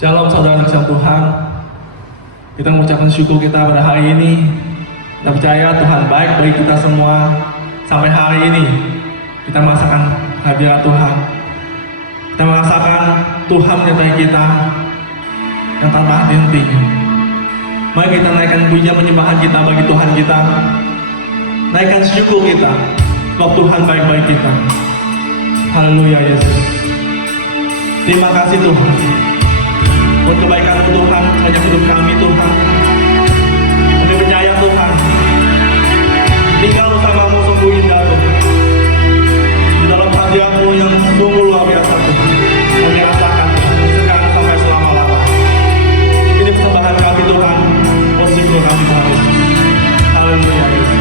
Shalom saudara kasih Tuhan. Kita mengucapkan syukur kita pada hari ini. Kita percaya Tuhan baik bagi kita semua. Sampai hari ini kita merasakan hadirat Tuhan. Kita merasakan Tuhan menyertai kita yang tanpa henti-hentinya. Mari kita naikkan pujian penyembahan kita bagi Tuhan kita. Naikkan syukur kita sebab Tuhan baik bagi kita. Haleluya Yesus. Terima kasih Tuhan buat kebaikan Tuhan hanya hidup kami Tuhan. Kami percaya Tuhan tinggal bersamamu sungguh indah Tuhan. Di dalam hadirat-Mu yang sungguh luar biasa Tuhan. Kami rasakan sekarang sampai selama-lamanya. Ini persembahan kami Tuhan. Bersyukur kami Tuhan Yesus. Haleluya Yesus.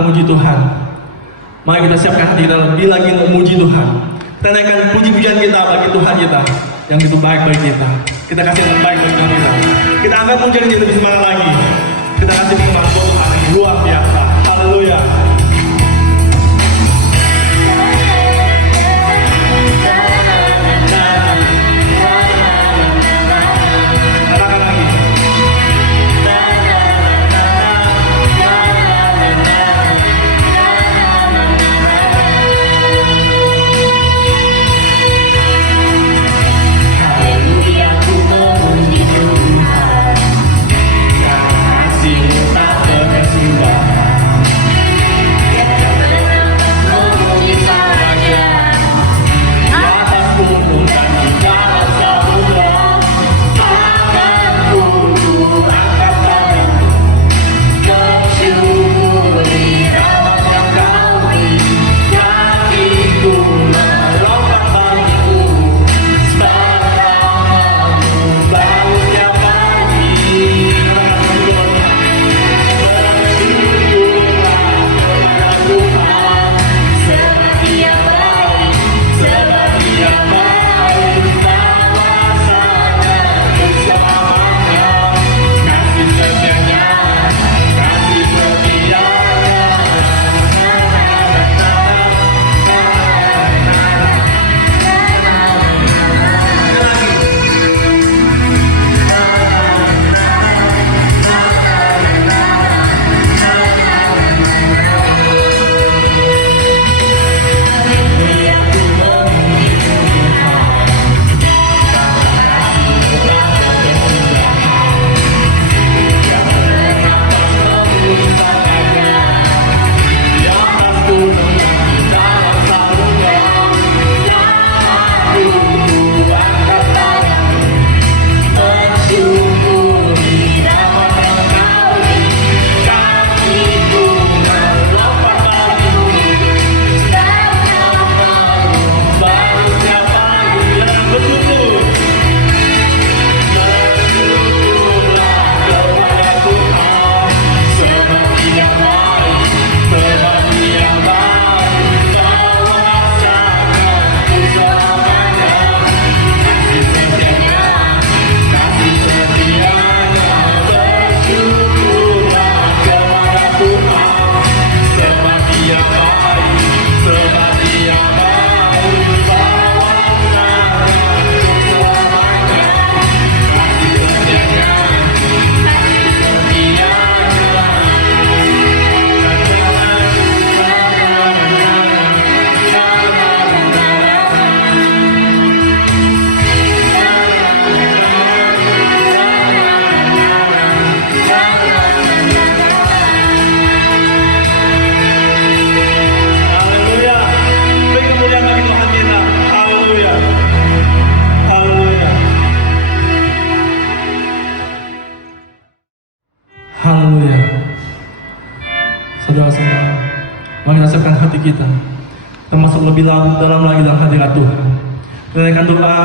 memuji Tuhan. Mari kita siapkan hati kita lebih lagi untuk memuji Tuhan. Kita naikkan puji-pujian kita bagi Tuhan kita yang itu baik bagi kita. Kita kasih yang baik bagi Tuhan kita. Kita angkat pujian dia lebih semangat lagi. Kita kasih nikmat buat Tuhan yang luar biasa. Haleluya. Haleluya. Saudara-saudara, mari kita siapkan hati kita. Kita masuk lebih dalam lagi dalam hadirat Tuhan. Kita naikkan doa,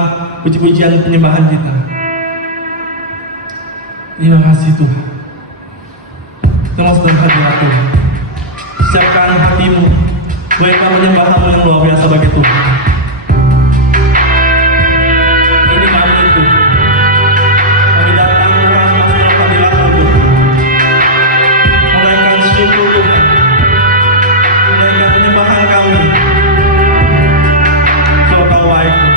puji-pujian penyembahan kita. Terima kasih Tuhan. Kita masuk dalam hadirat Tuhan. Siapkan hatimu, berikan penyembahanmu yang luar biasa bagi Tuhan. Ini kami Tuhan. Kami datang Tuhan masuk dalam hadirat Tuhan. Menaikkan syukur Tuhan. Menaikkan penyembahan kami. Kalau kau baik Tuhan.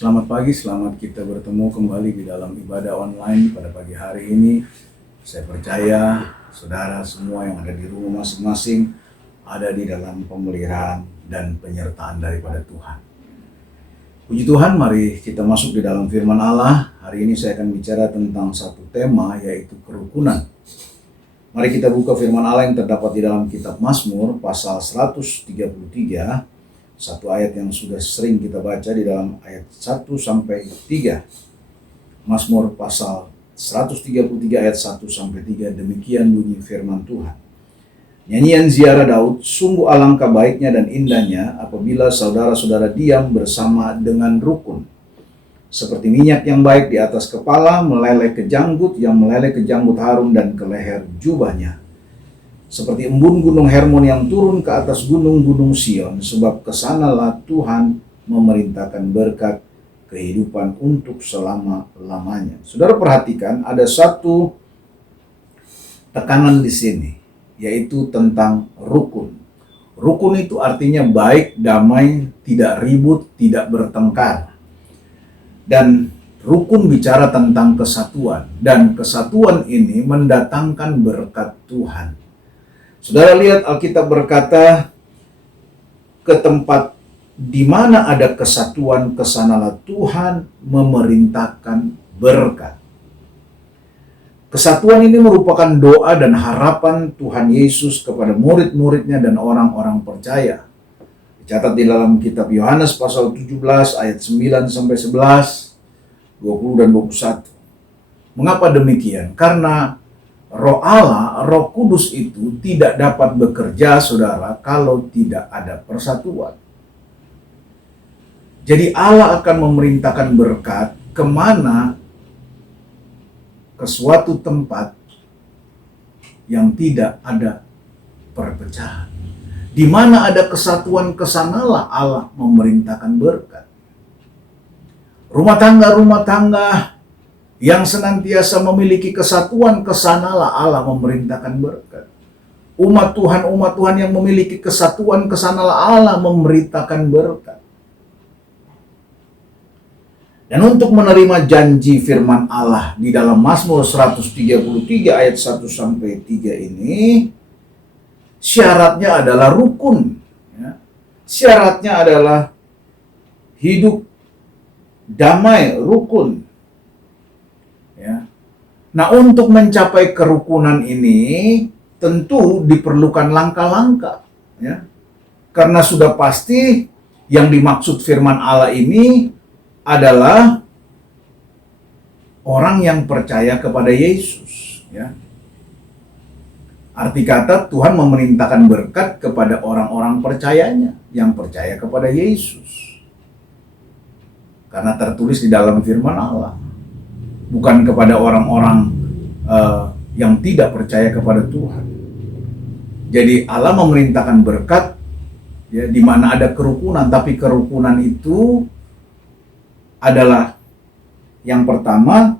Selamat pagi, selamat kita bertemu kembali di dalam ibadah online pada pagi hari ini. Saya percaya saudara semua yang ada di rumah masing-masing ada di dalam pemeliharaan dan penyertaan daripada Tuhan. Puji Tuhan, mari kita masuk di dalam firman Allah. Hari ini saya akan bicara tentang satu tema, yaitu kerukunan. Mari kita buka firman Allah yang terdapat di dalam kitab Mazmur pasal 133. Satu ayat yang sudah sering kita baca di dalam ayat 1 sampai 3. Mazmur pasal 133 ayat 1 sampai 3, demikian bunyi firman Tuhan. Nyanyian ziarah Daud, sungguh alangkah baiknya dan indahnya apabila saudara-saudara diam bersama dengan rukun. Seperti minyak yang baik di atas kepala, meleleh ke janggut, yang meleleh ke janggut Harun dan ke leher jubahnya. Seperti embun gunung Hermon yang turun ke atas gunung-gunung Sion, sebab kesanalah Tuhan memerintahkan berkat kehidupan untuk selama-lamanya. Saudara perhatikan, ada satu tekanan di sini, yaitu tentang rukun. Rukun itu artinya baik, damai, tidak ribut, tidak bertengkar. Dan rukun bicara tentang kesatuan, dan kesatuan ini mendatangkan berkat Tuhan. Saudara lihat, Alkitab berkata, ke tempat di mana ada kesatuan, kesanalah Tuhan memerintahkan berkat. Kesatuan ini merupakan doa dan harapan Tuhan Yesus kepada murid-muridnya dan orang-orang percaya. Dicatat di dalam kitab Yohanes pasal 17 ayat 9 sampai 11, 20 dan 21. Mengapa demikian? Karena Roh Allah, Roh Kudus itu tidak dapat bekerja, saudara, kalau tidak ada persatuan. Jadi Allah akan memerintahkan berkat kemana? Ke suatu tempat yang tidak ada perpecahan. Di mana ada kesatuan, kesanalah Allah memerintahkan berkat. Rumah tangga yang senantiasa memiliki kesatuan, kesanalah Allah memerintahkan berkat. Umat Tuhan yang memiliki kesatuan, kesanalah Allah memerintahkan berkat. Dan untuk menerima janji firman Allah di dalam Mazmur 133 ayat 1 sampai 3 ini, syaratnya adalah rukun. Ya. Syaratnya adalah hidup damai, rukun. Ya. Nah, untuk mencapai kerukunan ini tentu diperlukan langkah-langkah, ya. Karena sudah pasti yang dimaksud firman Allah ini adalah orang yang percaya kepada Yesus, ya. Arti kata Tuhan memerintahkan berkat kepada orang-orang percayanya yang percaya kepada Yesus. Karena tertulis di dalam firman Allah. Bukan kepada orang-orang yang tidak percaya kepada Tuhan. Jadi Allah memerintahkan berkat, ya, di mana ada kerukunan, tapi kerukunan itu adalah yang pertama,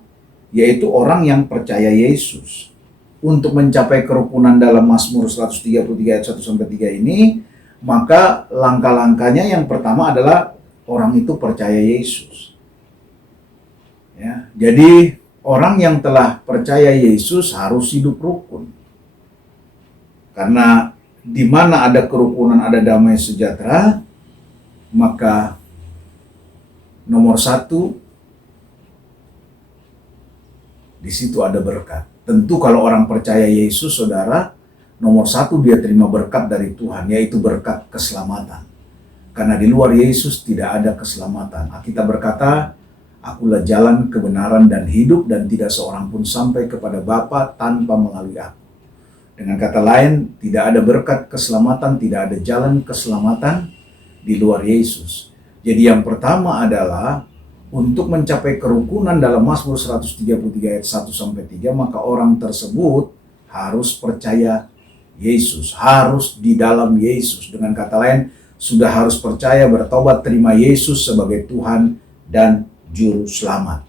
yaitu orang yang percaya Yesus. Untuk mencapai kerukunan dalam Mazmur 133 ayat 1 sampai 3 ini, maka langkah-langkahnya yang pertama adalah orang itu percaya Yesus. Ya, jadi orang yang telah percaya Yesus harus hidup rukun. Karena di mana ada kerukunan, ada damai sejahtera, maka nomor satu, di situ ada berkat. Tentu kalau orang percaya Yesus, saudara, nomor satu dia terima berkat dari Tuhan, yaitu berkat keselamatan. Karena di luar Yesus tidak ada keselamatan. Alkitab berkata, akulah jalan, kebenaran, dan hidup, dan tidak seorang pun sampai kepada Bapa tanpa melalui aku. Dengan kata lain, tidak ada berkat keselamatan, tidak ada jalan keselamatan di luar Yesus. Jadi yang pertama adalah untuk mencapai kerukunan dalam Mazmur 133 ayat 1 sampai 3, maka orang tersebut harus percaya Yesus, harus di dalam Yesus. Dengan kata lain, sudah harus percaya, bertobat, terima Yesus sebagai Tuhan dan Juru Selamat.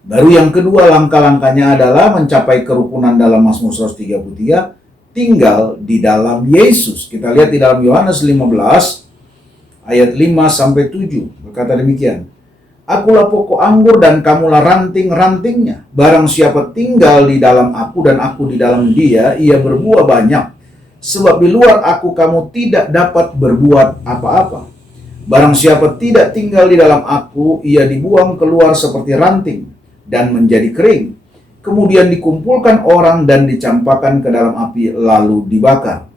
Baru yang kedua, langkah-langkahnya adalah mencapai kerukunan dalam Mazmur 133, tinggal di dalam Yesus. Kita lihat di dalam Yohanes 15 ayat 5 sampai 7, berkata demikian. Akulah pokok anggur dan kamulah ranting-rantingnya. Barang siapa tinggal di dalam aku dan aku di dalam dia, ia berbuah banyak. Sebab di luar aku kamu tidak dapat berbuat apa-apa. Barang siapa tidak tinggal di dalam aku, ia dibuang keluar seperti ranting dan menjadi kering. Kemudian dikumpulkan orang dan dicampakkan ke dalam api lalu dibakar.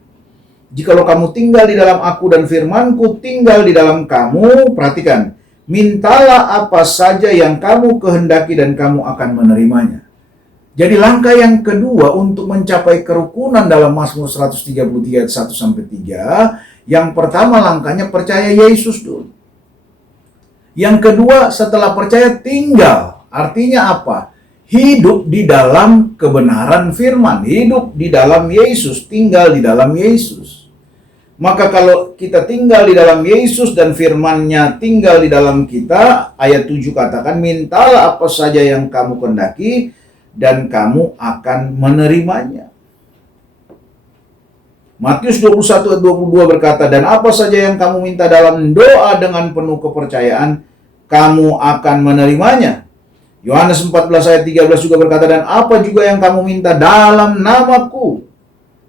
Jikalau kamu tinggal di dalam aku dan firmanku tinggal di dalam kamu, perhatikan, mintalah apa saja yang kamu kehendaki dan kamu akan menerimanya. Jadi langkah yang kedua untuk mencapai kerukunan dalam Mazmur 133 ayat 1-3, yang pertama langkahnya percaya Yesus dulu. Yang kedua setelah percaya tinggal. Artinya apa? Hidup di dalam kebenaran firman, hidup di dalam Yesus, tinggal di dalam Yesus. Maka kalau kita tinggal di dalam Yesus dan firman-Nya tinggal di dalam kita, ayat 7 katakan, mintalah apa saja yang kamu kehendaki dan kamu akan menerimanya. Matius 21 ayat 22 berkata, dan apa saja yang kamu minta dalam doa dengan penuh kepercayaan, kamu akan menerimanya. Yohanes 14 ayat 13 juga berkata, dan apa juga yang kamu minta dalam namaku,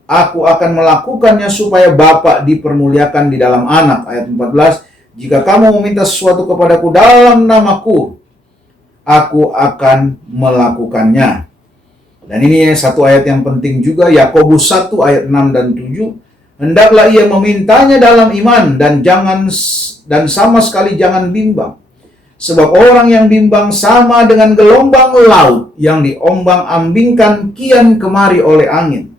aku akan melakukannya supaya Bapa dipermuliakan di dalam Anak. Ayat 14, jika kamu meminta sesuatu kepadaku dalam namaku, aku akan melakukannya. Dan ini satu ayat yang penting juga, Yakobus 1 ayat 6 dan 7. Hendaklah ia memintanya dalam iman dan sama sekali jangan bimbang. Sebab orang yang bimbang sama dengan gelombang laut yang diombang-ambingkan kian kemari oleh angin.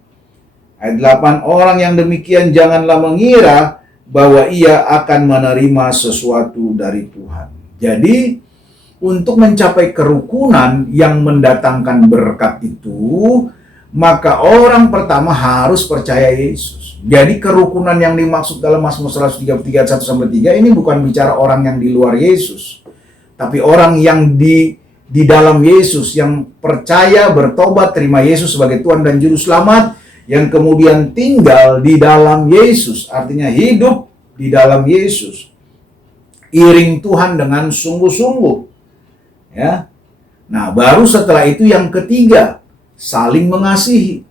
Ayat 8, orang yang demikian janganlah mengira bahwa ia akan menerima sesuatu dari Tuhan. Jadi, untuk mencapai kerukunan yang mendatangkan berkat itu, maka orang pertama harus percaya Yesus. Jadi kerukunan yang dimaksud dalam Mazmur 133 ayat 1-3 ini bukan bicara orang yang di luar Yesus, tapi orang yang di dalam Yesus, yang percaya, bertobat, terima Yesus sebagai Tuhan dan Juru Selamat, yang kemudian tinggal di dalam Yesus, artinya hidup di dalam Yesus, iring Tuhan dengan sungguh-sungguh, ya. Nah, baru setelah itu yang ketiga, saling mengasihi.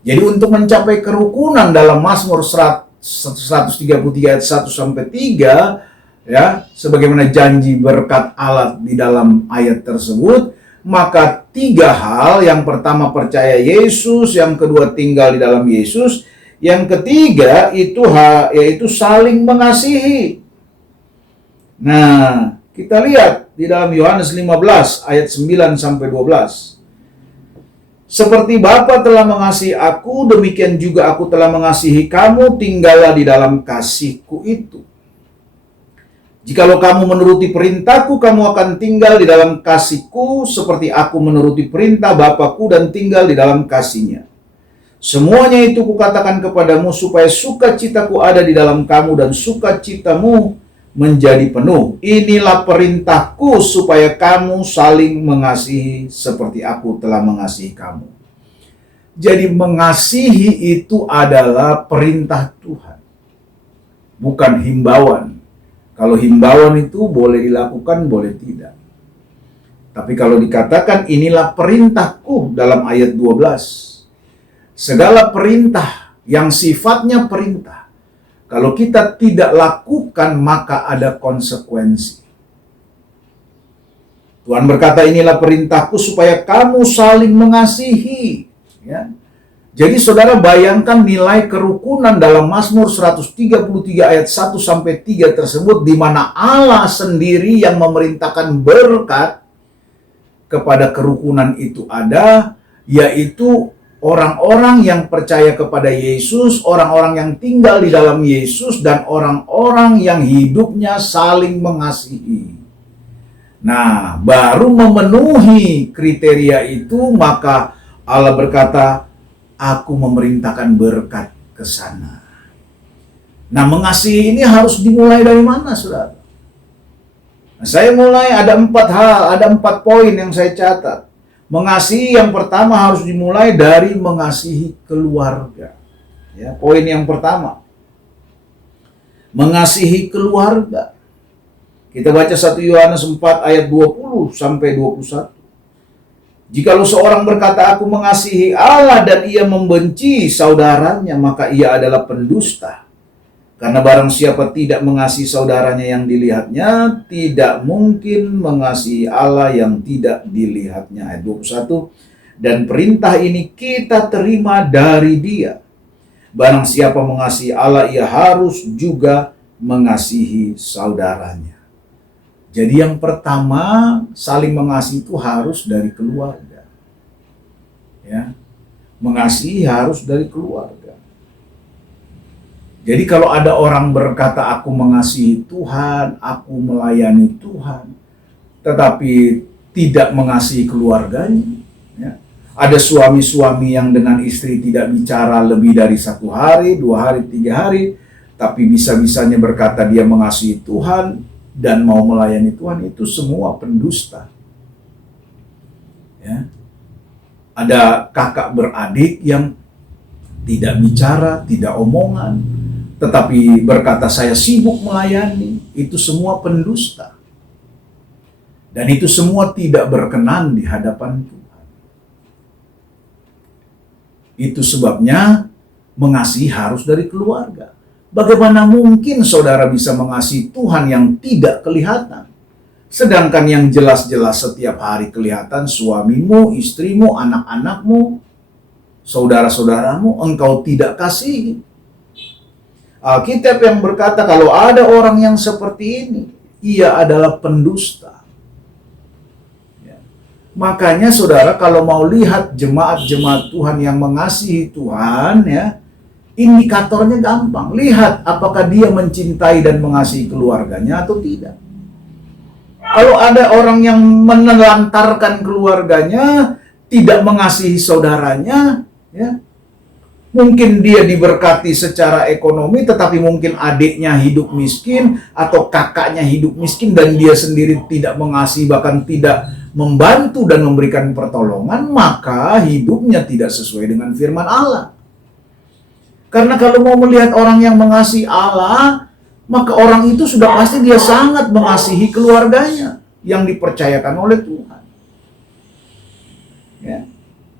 Jadi untuk mencapai kerukunan dalam Mazmur 133 ayat 1-3, ya, sebagaimana janji berkat Allah di dalam ayat tersebut, maka tiga hal, yang pertama percaya Yesus, yang kedua tinggal di dalam Yesus, yang ketiga itu yaitu saling mengasihi. Nah, kita lihat di dalam Yohanes 15 ayat 9-12. Seperti Bapa telah mengasihi aku, demikian juga aku telah mengasihi kamu, tinggallah di dalam kasihku itu. Jikalau kamu menuruti perintahku, kamu akan tinggal di dalam kasihku, seperti aku menuruti perintah Bapakku dan tinggal di dalam kasihnya. Semuanya itu kukatakan kepadamu, supaya sukacitaku ada di dalam kamu dan sukacitamu menjadi penuh. Inilah perintahku, supaya kamu saling mengasihi seperti aku telah mengasihi kamu. Jadi mengasihi itu adalah perintah Tuhan, bukan himbauan. Kalau himbauan itu boleh dilakukan, boleh tidak. Tapi kalau dikatakan inilah perintahku dalam ayat 12. Segala perintah yang sifatnya perintah, kalau kita tidak lakukan maka ada konsekuensi. Tuhan berkata, inilah perintahku supaya kamu saling mengasihi. Ya. Jadi saudara bayangkan nilai kerukunan dalam Mazmur 133 ayat 1-3 tersebut, di mana Allah sendiri yang memerintahkan berkat kepada kerukunan itu ada, yaitu orang-orang yang percaya kepada Yesus, orang-orang yang tinggal di dalam Yesus, dan orang-orang yang hidupnya saling mengasihi. Nah, baru memenuhi kriteria itu, maka Allah berkata, aku memerintahkan berkat ke sana. Nah, mengasihi ini harus dimulai dari mana, saudara? Nah, saya mulai ada 4 hal, ada 4 poin yang saya catat. Mengasihi yang pertama harus dimulai dari mengasihi keluarga. Ya, poin yang pertama, mengasihi keluarga. Kita baca 1 Yohanes 4 ayat 20 sampai 21. Jikalau seorang berkata, aku mengasihi Allah dan ia membenci saudaranya, maka ia adalah pendusta. Karena barang siapa tidak mengasihi saudaranya yang dilihatnya, tidak mungkin mengasihi Allah yang tidak dilihatnya. Ayat 21. Dan perintah ini kita terima dari Dia. Barang siapa mengasihi Allah, ia harus juga mengasihi saudaranya. Jadi yang pertama, saling mengasihi itu harus dari keluarga. Ya. Mengasihi harus dari keluarga. Jadi kalau ada orang berkata, aku mengasihi Tuhan, aku melayani Tuhan, tetapi tidak mengasihi keluarganya. Ya. Ada suami-suami yang dengan istri tidak bicara lebih dari 1 hari, 2 hari, 3 hari, tapi bisa-bisanya berkata dia mengasihi Tuhan dan mau melayani Tuhan, itu semua pendusta. Ya. Ada kakak beradik yang tidak bicara, tidak omongan, tetapi berkata saya sibuk melayani, itu semua pendusta. Dan itu semua tidak berkenan di hadapan Tuhan. Itu sebabnya mengasihi harus dari keluarga. Bagaimana mungkin saudara bisa mengasihi Tuhan yang tidak kelihatan? Sedangkan yang jelas-jelas setiap hari kelihatan, suamimu, istrimu, anak-anakmu, saudara-saudaramu, engkau tidak kasihi. Alkitab yang berkata kalau ada orang yang seperti ini, ia adalah pendusta. Ya. Makanya saudara kalau mau lihat jemaat-jemaat Tuhan yang mengasihi Tuhan, ya, indikatornya gampang. Lihat apakah dia mencintai dan mengasihi keluarganya atau tidak. Kalau ada orang yang menelantarkan keluarganya, tidak mengasihi saudaranya, ya, mungkin dia diberkati secara ekonomi, tetapi mungkin adiknya hidup miskin atau kakaknya hidup miskin dan dia sendiri tidak mengasihi, bahkan tidak membantu dan memberikan pertolongan, maka hidupnya tidak sesuai dengan firman Allah. Karena kalau mau melihat orang yang mengasihi Allah, maka orang itu sudah pasti dia sangat mengasihi keluarganya yang dipercayakan oleh Tuhan. Ya.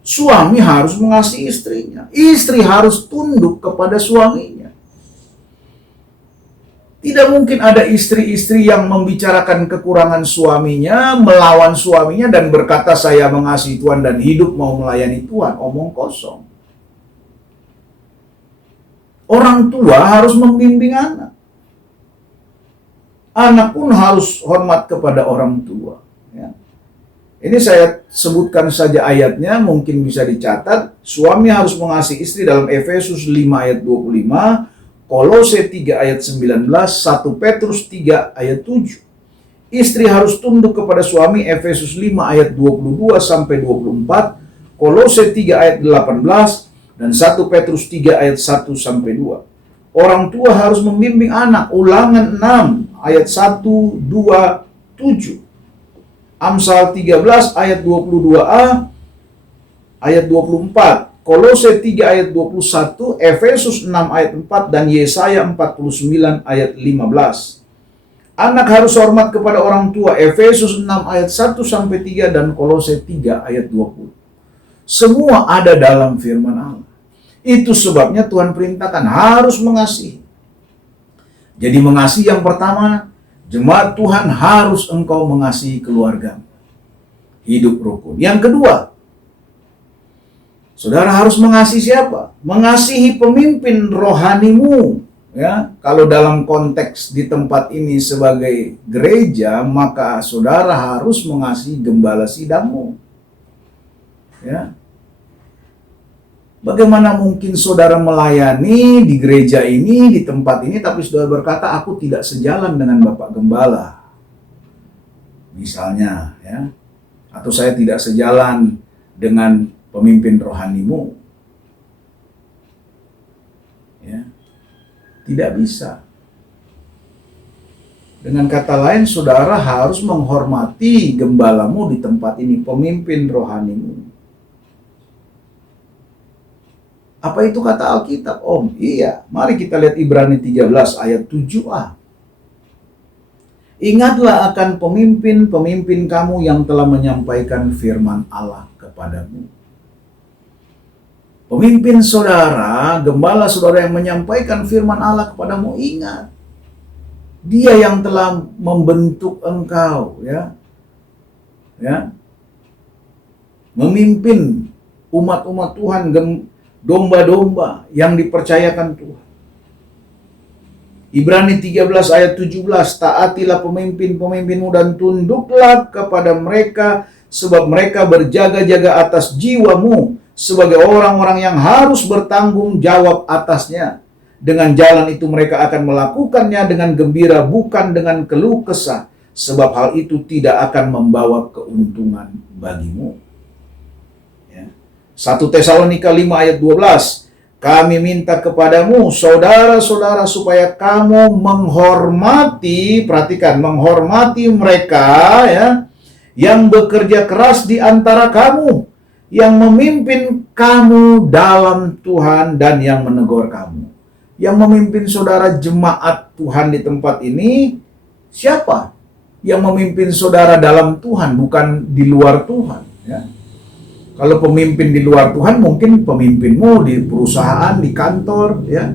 Suami harus mengasihi istrinya. Istri harus tunduk kepada suaminya. Tidak mungkin ada istri-istri yang membicarakan kekurangan suaminya, melawan suaminya dan berkata saya mengasihi Tuhan dan hidup mau melayani Tuhan. Omong kosong. Orang tua harus membimbing anak. Anak pun harus hormat kepada orang tua. Ya. Ini saya sebutkan saja ayatnya, mungkin bisa dicatat. Suami harus mengasihi istri dalam Efesus 5 ayat 25, Kolose 3 ayat 19, 1 Petrus 3 ayat 7. Istri harus tunduk kepada suami, Efesus 5 ayat 22 sampai 24, Kolose 3 ayat 18, dan 1 Petrus 3 ayat 1 sampai 2. Orang tua harus membimbing anak, Ulangan 6 ayat 1, 2, 7. Amsal 13 ayat 22a, ayat 24. Kolose 3 ayat 21, Efesus 6 ayat 4, dan Yesaya 49 ayat 15. Anak harus hormat kepada orang tua, Efesus 6 ayat 1 sampai 3 dan Kolose 3 ayat 20. Semua ada dalam firman Allah. Itu sebabnya Tuhan perintahkan harus mengasihi. Jadi mengasihi yang pertama, jemaat Tuhan harus engkau mengasihi keluarga. Hidup rukun. Yang kedua, saudara harus mengasihi siapa? Mengasihi pemimpin rohanimu. Ya, kalau dalam konteks di tempat ini sebagai gereja, maka saudara harus mengasihi gembala sidangmu. Ya. Bagaimana mungkin saudara melayani di gereja ini, di tempat ini, tapi saudara berkata, aku tidak sejalan dengan Bapak Gembala. Misalnya, ya. Atau saya tidak sejalan dengan pemimpin rohanimu. Ya. Tidak bisa. Dengan kata lain, saudara harus menghormati gembalamu di tempat ini, pemimpin rohanimu. Apa itu kata Alkitab, Om? Iya, mari kita lihat Ibrani 13 ayat 7a. Ingatlah akan pemimpin-pemimpin kamu yang telah menyampaikan firman Allah kepadamu. Pemimpin saudara, gembala saudara yang menyampaikan firman Allah kepadamu, ingat. Dia yang telah membentuk engkau, ya. Memimpin umat-umat Tuhan, domba-domba yang dipercayakan Tuhan. Ibrani 13 ayat 17, taatilah pemimpin-pemimpinmu dan tunduklah kepada mereka, sebab mereka berjaga-jaga atas jiwamu sebagai orang-orang yang harus bertanggung jawab atasnya. Dengan jalan itu mereka akan melakukannya dengan gembira, bukan dengan keluh kesah, sebab hal itu tidak akan membawa keuntungan bagimu. 1 Tesalonika 5 ayat 12, kami minta kepadamu, saudara-saudara, supaya kamu menghormati, perhatikan, menghormati mereka, ya, yang bekerja keras di antara kamu, yang memimpin kamu dalam Tuhan dan yang menegur kamu. Yang memimpin saudara jemaat Tuhan di tempat ini siapa? Yang memimpin saudara dalam Tuhan, bukan di luar Tuhan, ya. Kalau pemimpin di luar Tuhan, mungkin pemimpinmu di perusahaan, di kantor, ya.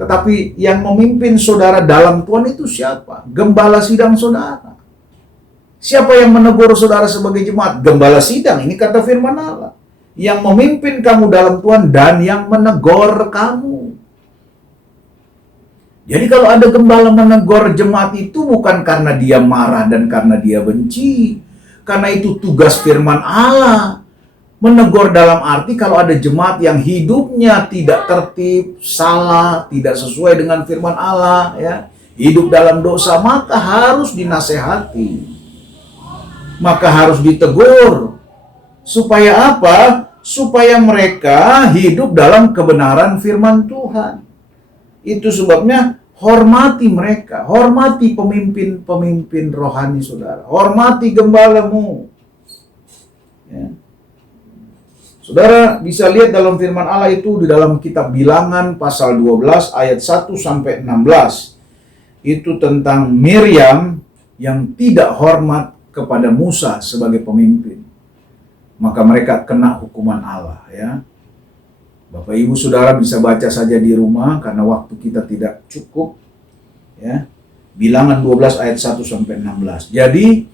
Tetapi yang memimpin saudara dalam Tuhan itu siapa? Gembala sidang saudara. Siapa yang menegur saudara sebagai jemaat? Gembala sidang, ini kata firman Allah. Yang memimpin kamu dalam Tuhan dan yang menegur kamu. Jadi kalau ada gembala menegur jemaat itu bukan karena dia marah dan karena dia benci. Karena itu tugas firman Allah. Menegur dalam arti kalau ada jemaat yang hidupnya tidak tertib, salah, tidak sesuai dengan firman Allah, ya, hidup dalam dosa, maka harus dinasehati. Maka harus ditegur. Supaya apa? Supaya mereka hidup dalam kebenaran firman Tuhan. Itu sebabnya hormati mereka, hormati pemimpin-pemimpin rohani saudara, hormati gembalamu. Ya. Saudara bisa lihat dalam firman Allah itu di dalam kitab Bilangan pasal 12 ayat 1 sampai 16. Itu tentang Miriam yang tidak hormat kepada Musa sebagai pemimpin. Maka mereka kena hukuman Allah, ya. Bapak Ibu Saudara bisa baca saja di rumah karena waktu kita tidak cukup, ya. Bilangan 12 ayat 1 sampai 16. Jadi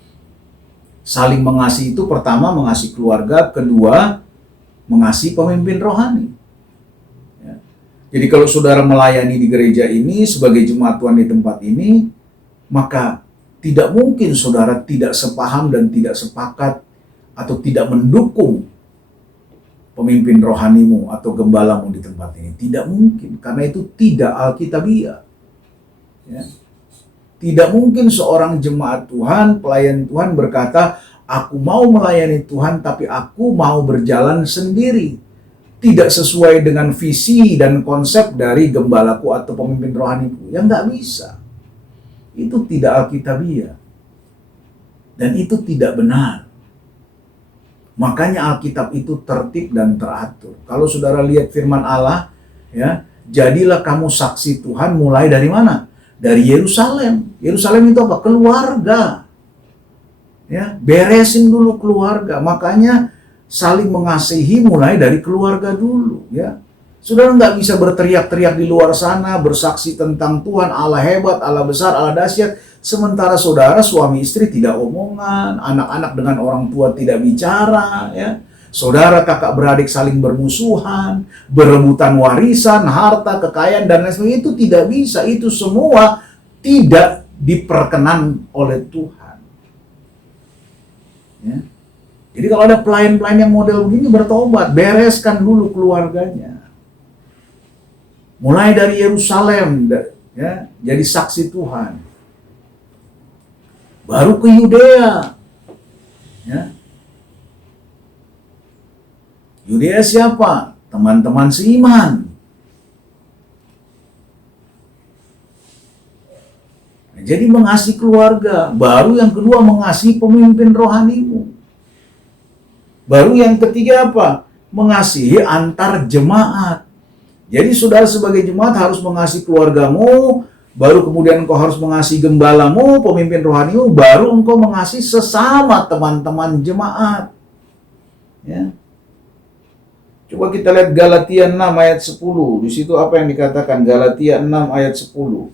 saling mengasihi itu pertama mengasihi keluarga, kedua mengasihi pemimpin rohani. Ya. Jadi kalau saudara melayani di gereja ini sebagai jemaat Tuhan di tempat ini, maka tidak mungkin saudara tidak sepaham dan tidak sepakat atau tidak mendukung pemimpin rohanimu atau gembalamu di tempat ini. Tidak mungkin, karena itu tidak alkitabiah. Ya. Tidak mungkin seorang jemaat Tuhan, pelayan Tuhan berkata, aku mau melayani Tuhan tapi aku mau berjalan sendiri. Tidak sesuai dengan visi dan konsep dari gembalaku atau pemimpin rohaniku. Ya nggak bisa. Itu tidak alkitabiah. Dan itu tidak benar. Makanya Alkitab itu tertib dan teratur. Kalau saudara lihat firman Allah, ya, jadilah kamu saksi Tuhan mulai dari mana? Dari Yerusalem. Yerusalem itu apa? Keluarga. Ya, beresin dulu keluarga. Makanya saling mengasihi mulai dari keluarga dulu, ya. Saudara nggak bisa berteriak-teriak di luar sana, bersaksi tentang Tuhan, Allah hebat, Allah besar, Allah dahsyat. Sementara saudara suami istri tidak omongan, anak-anak dengan orang tua tidak bicara, ya. Saudara kakak beradik saling bermusuhan, berebutan warisan, harta, kekayaan dan lain sebagainya, itu tidak bisa. Itu semua tidak diperkenan oleh Tuhan. Ya. Jadi kalau ada pelayan-pelayan yang model begini bertobat, bereskan dulu keluarganya. Mulai dari Yerusalem, ya, jadi saksi Tuhan. Baru ke Yudea, ya. Yudea siapa? Teman-teman seiman. Jadi mengasihi keluarga. Baru yang kedua mengasihi pemimpin rohanimu. Baru yang ketiga apa? Mengasihi antar jemaat. Jadi saudara sebagai jemaat harus mengasihi keluargamu, baru kemudian engkau harus mengasihi gembalamu, pemimpin rohanimu, baru engkau mengasihi sesama teman-teman jemaat. Ya. Coba kita lihat Galatia 6 ayat 10. Di situ apa yang dikatakan? Galatia 6 ayat 10.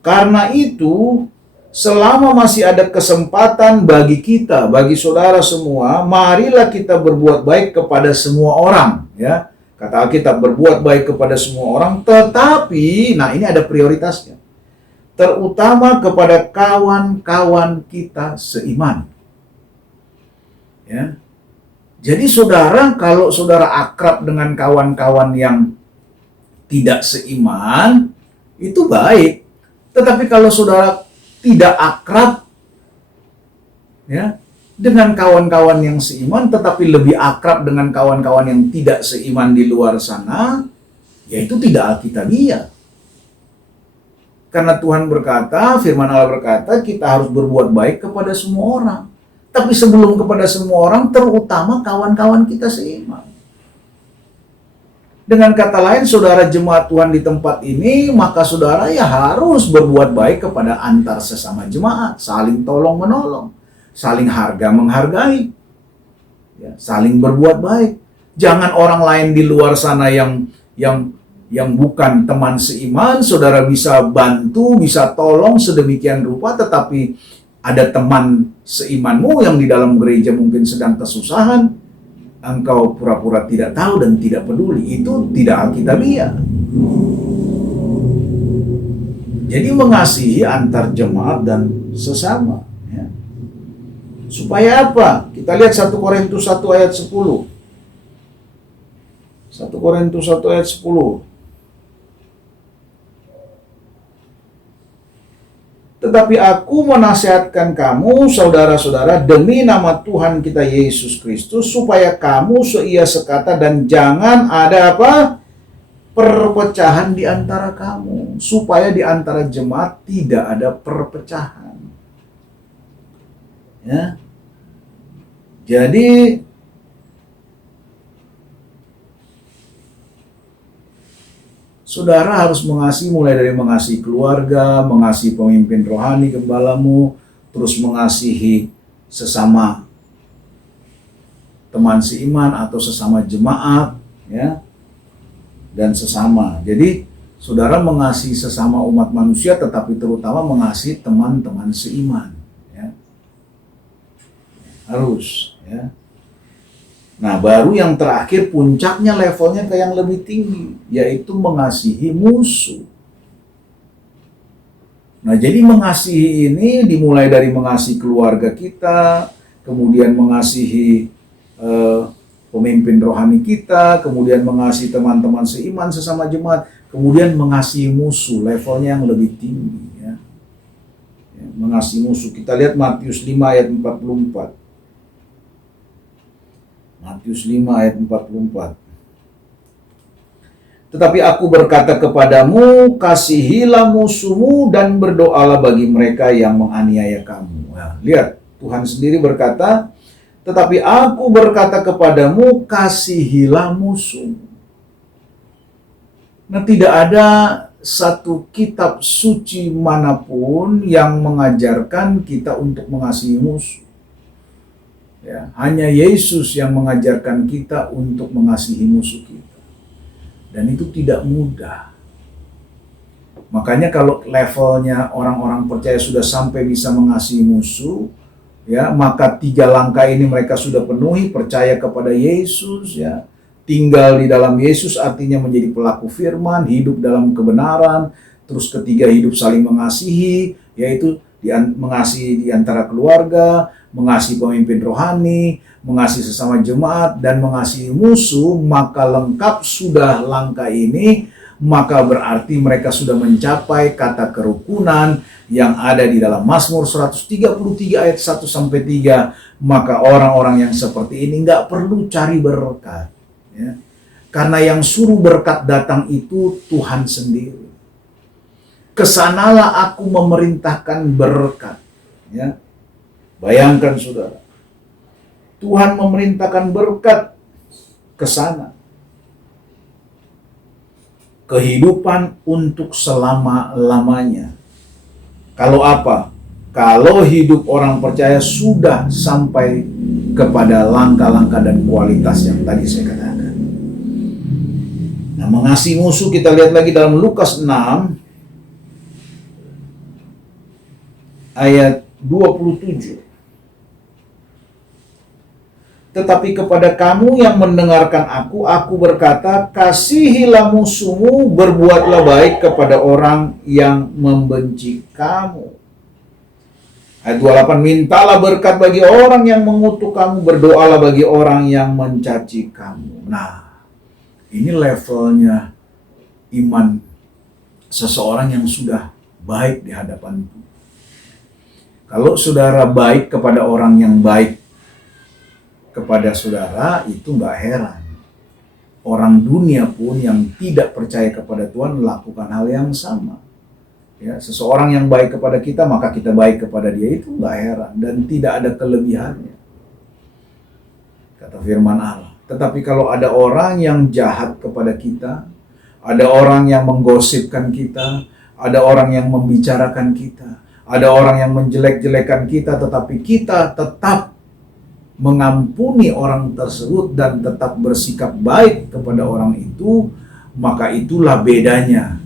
Karena itu, selama masih ada kesempatan bagi kita, bagi saudara semua, marilah kita berbuat baik kepada semua orang. Ya, kata Alkitab, berbuat baik kepada semua orang, tetapi, nah ini ada prioritasnya, terutama kepada kawan-kawan kita seiman. Ya, jadi saudara, kalau saudara akrab dengan kawan-kawan yang tidak seiman, itu baik. Tetapi kalau saudara tidak akrab ya dengan kawan-kawan yang seiman, tetapi lebih akrab dengan kawan-kawan yang tidak seiman di luar sana, yaitu tidak alkitabiah. Karena Tuhan berkata, firman Allah berkata, kita harus berbuat baik kepada semua orang. Tapi sebelum kepada semua orang, terutama kawan-kawan kita seiman. Dengan kata lain, saudara jemaat Tuhan di tempat ini, maka saudara ya harus berbuat baik kepada antar sesama jemaat, saling tolong-menolong, saling harga-menghargai, ya, saling berbuat baik. Jangan orang lain di luar sana yang bukan teman seiman, saudara bisa bantu, bisa tolong sedemikian rupa, tetapi ada teman seimanmu yang di dalam gereja mungkin sedang kesusahan, engkau pura-pura tidak tahu dan tidak peduli. Itu tidak alkitabiah. Jadi mengasihi antar jemaat dan sesama, ya. Supaya apa? Kita lihat 1 Korintus 1 ayat 10. 1 Korintus 1 ayat 10. Tetapi aku menasihatkan kamu, saudara-saudara, demi nama Tuhan kita Yesus Kristus, supaya kamu seia sekata dan jangan ada apa? Perpecahan di antara kamu. Supaya di antara jemaat tidak ada perpecahan. Ya. Jadi saudara harus mengasihi, mulai dari mengasihi keluarga, mengasihi pemimpin rohani, gembalamu, terus mengasihi sesama teman seiman atau sesama jemaat, ya, dan sesama. Jadi, saudara mengasihi sesama umat manusia, tetapi terutama mengasihi teman-teman seiman, ya. Harus, ya. Nah, baru yang terakhir puncaknya levelnya ke yang lebih tinggi, yaitu mengasihi musuh. Nah, jadi mengasihi ini dimulai dari mengasihi keluarga kita, kemudian mengasihi pemimpin rohani kita, kemudian mengasihi teman-teman seiman sesama jemaat, kemudian mengasihi musuh, levelnya yang lebih tinggi. Ya. Mengasihi musuh. Kita lihat Matius 5 ayat 44. Matius 5 ayat 44. Tetapi aku berkata kepadamu, kasihilah musuhmu dan berdoalah bagi mereka yang menganiaya kamu. Nah, lihat, Tuhan sendiri berkata, tetapi aku berkata kepadamu, kasihilah musuh. Nah, tidak ada satu kitab suci manapun yang mengajarkan kita untuk mengasihi musuh. Ya, hanya Yesus yang mengajarkan kita untuk mengasihi musuh kita. Dan itu tidak mudah. Makanya kalau levelnya orang-orang percaya sudah sampai bisa mengasihi musuh, ya, maka 3 langkah ini mereka sudah penuhi, percaya kepada Yesus, ya. Tinggal di dalam Yesus artinya menjadi pelaku firman, hidup dalam kebenaran. Terus ketiga, hidup saling mengasihi, yaitu mengasihi di antara keluarga, mengasihi pemimpin rohani, mengasihi sesama jemaat, dan mengasihi musuh. Maka lengkap sudah langkah ini, maka berarti mereka sudah mencapai kata kerukunan yang ada di dalam Mazmur 133 ayat 1-3. Maka orang-orang yang seperti ini nggak perlu cari berkat, ya. Karena yang suruh berkat datang itu Tuhan sendiri. Kesanalah aku memerintahkan berkat, ya. Bayangkan saudara, Tuhan memerintahkan berkat ke sana. kehidupan untuk selama-lamanya. Kalau apa? Kalau hidup orang percaya sudah sampai kepada langkah-langkah dan kualitas yang tadi saya katakan. Nah, mengasihi musuh kita lihat lagi dalam Lukas 6 ayat 27. Tetapi kepada kamu yang mendengarkan aku berkata, kasihilah musuhmu, berbuatlah baik kepada orang yang membenci kamu. Ayat 28, mintalah berkat bagi orang yang mengutuk kamu, berdoalah bagi orang yang mencaci kamu. Nah, ini levelnya iman seseorang yang sudah baik di hadapan Tuhan. Kalau saudara baik kepada orang yang baik kepada saudara, itu nggak heran. Orang dunia pun yang tidak percaya kepada Tuhan melakukan hal yang sama. Ya, seseorang yang baik kepada kita, maka kita baik kepada dia, itu nggak heran dan tidak ada kelebihannya. Kata firman Allah. Tetapi kalau ada orang yang jahat kepada kita, ada orang yang menggosipkan kita, ada orang yang membicarakan kita, ada orang yang menjelek-jelekan kita, tetapi kita tetap mengampuni orang tersebut dan tetap bersikap baik kepada orang itu, maka itulah bedanya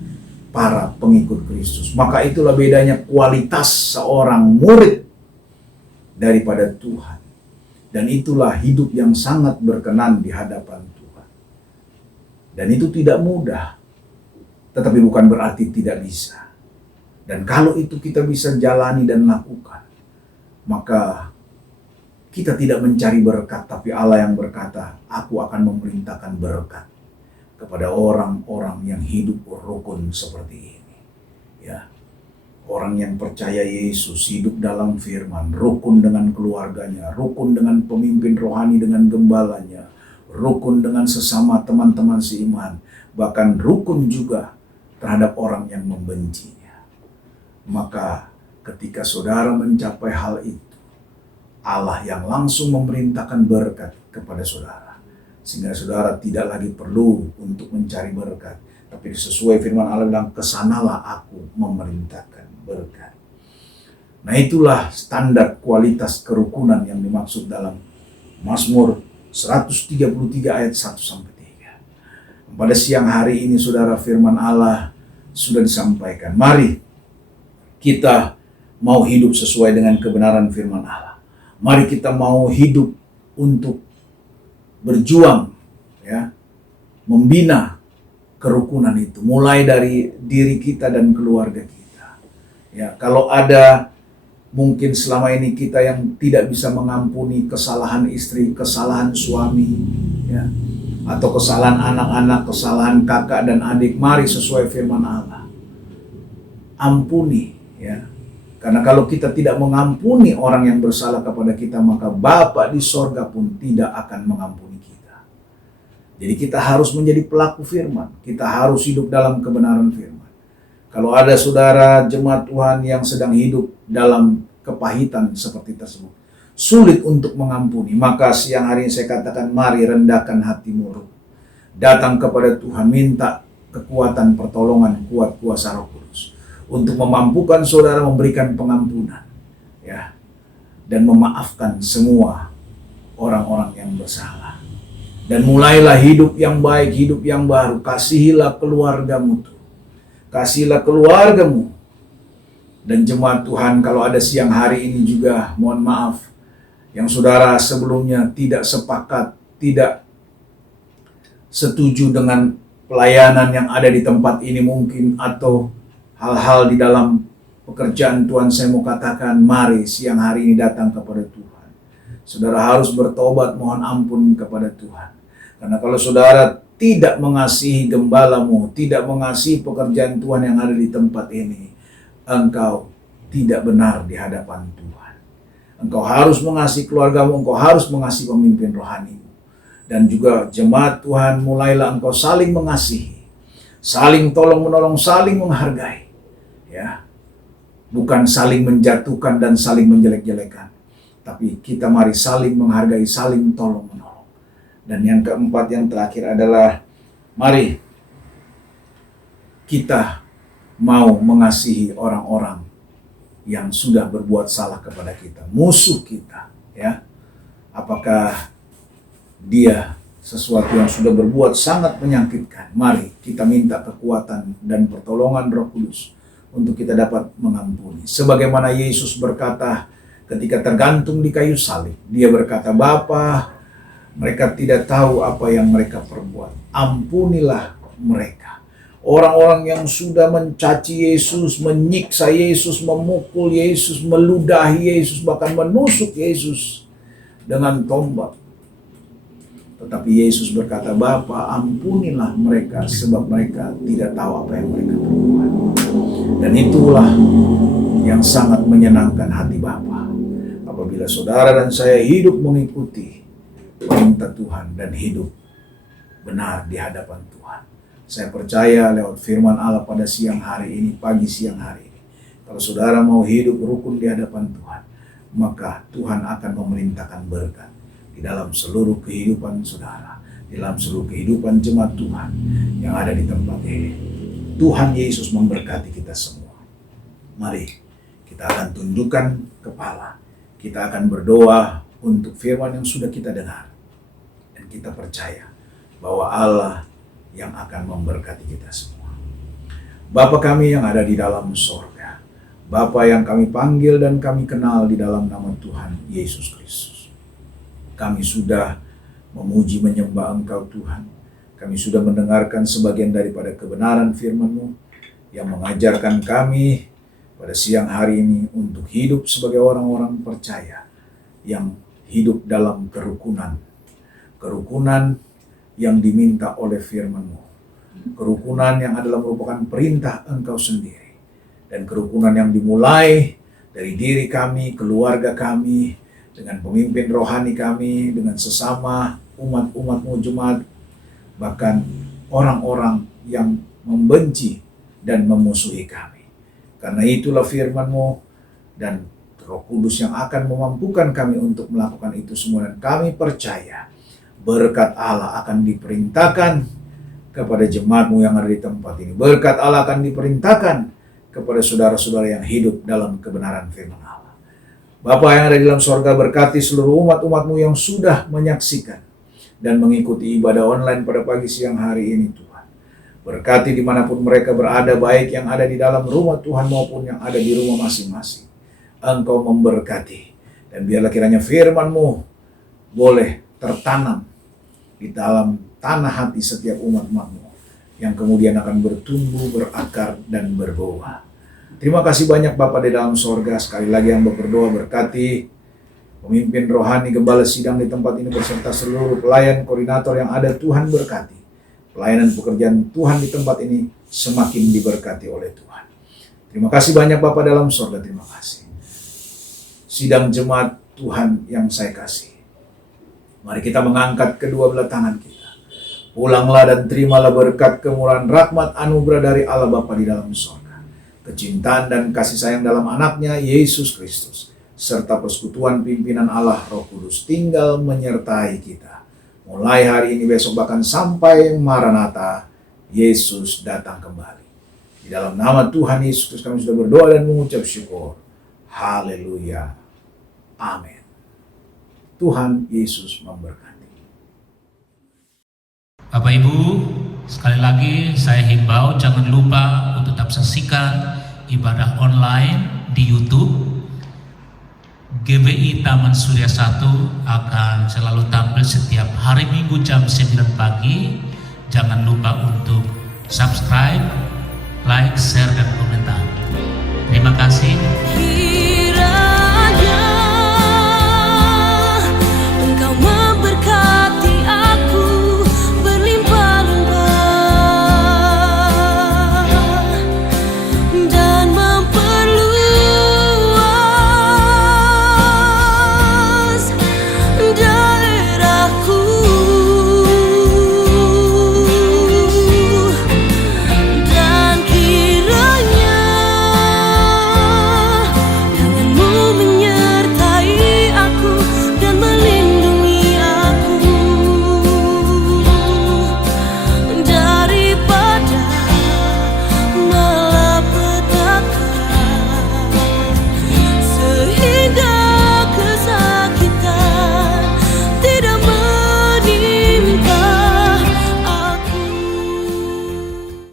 para pengikut Kristus. Maka itulah bedanya kualitas seorang murid daripada Tuhan. Dan itulah hidup yang sangat berkenan di hadapan Tuhan. Dan itu tidak mudah, tetapi bukan berarti tidak bisa. Dan kalau itu kita bisa jalani dan lakukan, maka kita tidak mencari berkat, tapi Allah yang berkata, aku akan memerintahkan berkat kepada orang-orang yang hidup rukun seperti ini. Ya, orang yang percaya Yesus, hidup dalam firman, rukun dengan keluarganya, rukun dengan pemimpin rohani, dengan gembalanya, rukun dengan sesama teman-teman seiman, bahkan rukun juga terhadap orang yang membencinya. Maka ketika saudara mencapai hal itu, Allah yang langsung memerintahkan berkat kepada saudara. Sehingga saudara tidak lagi perlu untuk mencari berkat. Tapi sesuai firman Allah bilang, kesanalah aku memerintahkan berkat. Nah, itulah standar kualitas kerukunan yang dimaksud dalam Mazmur 133 ayat 1-3. Pada siang hari ini saudara, firman Allah sudah disampaikan. Mari kita mau hidup sesuai dengan kebenaran firman Allah. Mari kita mau hidup untuk berjuang, ya, membina kerukunan itu, mulai dari diri kita dan keluarga kita. Ya, kalau ada mungkin selama ini kita yang tidak bisa mengampuni kesalahan istri, kesalahan suami, ya, atau kesalahan anak-anak, kesalahan kakak dan adik, mari sesuai firman Allah, ampuni, ya. Karena kalau kita tidak mengampuni orang yang bersalah kepada kita, maka Bapa di sorga pun tidak akan mengampuni kita. Jadi kita harus menjadi pelaku firman. Kita harus hidup dalam kebenaran firman. Kalau ada saudara jemaat Tuhan yang sedang hidup dalam kepahitan seperti tersebut, sulit untuk mengampuni, maka siang hari ini saya katakan, mari rendahkan hatimu. Datang kepada Tuhan, minta kekuatan pertolongan, kuat kuasa Roh Kudus untuk memampukan saudara memberikan pengampunan, ya, dan memaafkan semua orang-orang yang bersalah. Dan mulailah hidup yang baik, hidup yang baru. Kasihilah keluargamu tuh. Kasihilah keluargamu. Dan jemaat Tuhan, kalau ada siang hari ini juga, mohon maaf, yang saudara sebelumnya tidak sepakat, tidak setuju dengan pelayanan yang ada di tempat ini mungkin, atau hal-hal di dalam pekerjaan Tuhan, saya mau katakan, mari siang hari ini datang kepada Tuhan. Saudara harus bertobat, mohon ampun kepada Tuhan. Karena kalau saudara tidak mengasihi gembalamu, tidak mengasihi pekerjaan Tuhan yang ada di tempat ini, engkau tidak benar di hadapan Tuhan. Engkau harus mengasihi keluargamu, engkau harus mengasihi pemimpin rohanimu. Dan juga jemaat Tuhan, mulailah engkau saling mengasihi, saling tolong-menolong, saling menghargai. Ya, bukan saling menjatuhkan dan saling menjelek-jelekan, tapi kita mari saling menghargai, saling tolong-menolong. Dan yang keempat, yang terakhir adalah, mari kita mau mengasihi orang-orang yang sudah berbuat salah kepada kita, musuh kita, ya. Apakah dia sesuatu yang sudah berbuat sangat menyakitkan? Mari kita minta kekuatan dan pertolongan Roh Kudus untuk kita dapat mengampuni. Sebagaimana Yesus berkata ketika tergantung di kayu salib, dia berkata, "Bapa, mereka tidak tahu apa yang mereka perbuat. Ampunilah mereka." Orang-orang yang sudah mencaci Yesus, menyiksa Yesus, memukul Yesus, meludahi Yesus, bahkan menusuk Yesus dengan tombak. Tetapi Yesus berkata, "Bapa, ampunilah mereka sebab mereka tidak tahu apa yang mereka perbuat." Dan itulah yang sangat menyenangkan hati Bapa. Apabila saudara dan saya hidup mengikuti perintah Tuhan dan hidup benar di hadapan Tuhan. Saya percaya lewat firman Allah pada siang hari ini, pagi siang hari ini, kalau saudara mau hidup rukun di hadapan Tuhan, maka Tuhan akan memerintahkan berkat di dalam seluruh kehidupan saudara, di dalam seluruh kehidupan jemaat Tuhan yang ada di tempat ini. Tuhan Yesus memberkati kita semua. Mari kita akan tundukkan kepala, kita akan berdoa untuk firman yang sudah kita dengar, dan kita percaya bahwa Allah yang akan memberkati kita semua. Bapa kami yang ada di dalam sorga, Bapa yang kami panggil dan kami kenal di dalam nama Tuhan Yesus Kristus. Kami sudah memuji menyembah Engkau Tuhan. Kami sudah mendengarkan sebagian daripada kebenaran firman-Mu yang mengajarkan kami pada siang hari ini untuk hidup sebagai orang-orang percaya yang hidup dalam kerukunan. Kerukunan yang diminta oleh firman-Mu. Kerukunan yang adalah merupakan perintah Engkau sendiri. Dan kerukunan yang dimulai dari diri kami, keluarga kami, dengan pemimpin rohani kami, dengan sesama umat-umat-Mu jemaat, bahkan orang-orang yang membenci dan memusuhi kami. Karena itulah firman-Mu dan Roh Kudus yang akan memampukan kami untuk melakukan itu semua. Dan kami percaya berkat Allah akan diperintahkan kepada jemaat-Mu yang ada di tempat ini. Berkat Allah akan diperintahkan kepada saudara-saudara yang hidup dalam kebenaran firman Allah. Bapa yang ada di dalam sorga, berkati seluruh umat-umat-Mu yang sudah menyaksikan dan mengikuti ibadah online pada pagi siang hari ini Tuhan. Berkati dimanapun mereka berada, baik yang ada di dalam rumah Tuhan maupun yang ada di rumah masing-masing. Engkau memberkati. Dan biarlah kiranya firman-Mu boleh tertanam di dalam tanah hati setiap umat-Mu yang kemudian akan bertumbuh, berakar, dan berbuah. Terima kasih banyak Bapa di dalam sorga. Sekali lagi hamba berdoa, berkati pemimpin rohani, gembala sidang di tempat ini beserta seluruh pelayan, koordinator yang ada. Tuhan berkati. Pelayanan pekerjaan Tuhan di tempat ini semakin diberkati oleh Tuhan. Terima kasih banyak Bapa dalam sorga. Terima kasih. Sidang jemaat Tuhan yang saya kasih, mari kita mengangkat kedua belah tangan kita. Pulanglah dan terimalah berkat, kemurahan, rahmat, anugerah dari Allah Bapa di dalam sorga, kecintaan dan kasih sayang dalam anaknya Yesus Kristus, serta persekutuan pimpinan Allah Roh Kudus tinggal menyertai kita. Mulai hari ini, besok, bahkan sampai Maranatha, Yesus datang kembali. Di dalam nama Tuhan Yesus Kristus kami sudah berdoa dan mengucap syukur. Haleluya. Amin. Tuhan Yesus memberkati. Bapak Ibu, sekali lagi saya himbau jangan lupa untuk tetap saksikan ibadah online di YouTube. GBI Taman Surya 1 akan selalu tampil setiap hari Minggu jam 9 pagi. Jangan lupa untuk subscribe, like, share, dan komentar.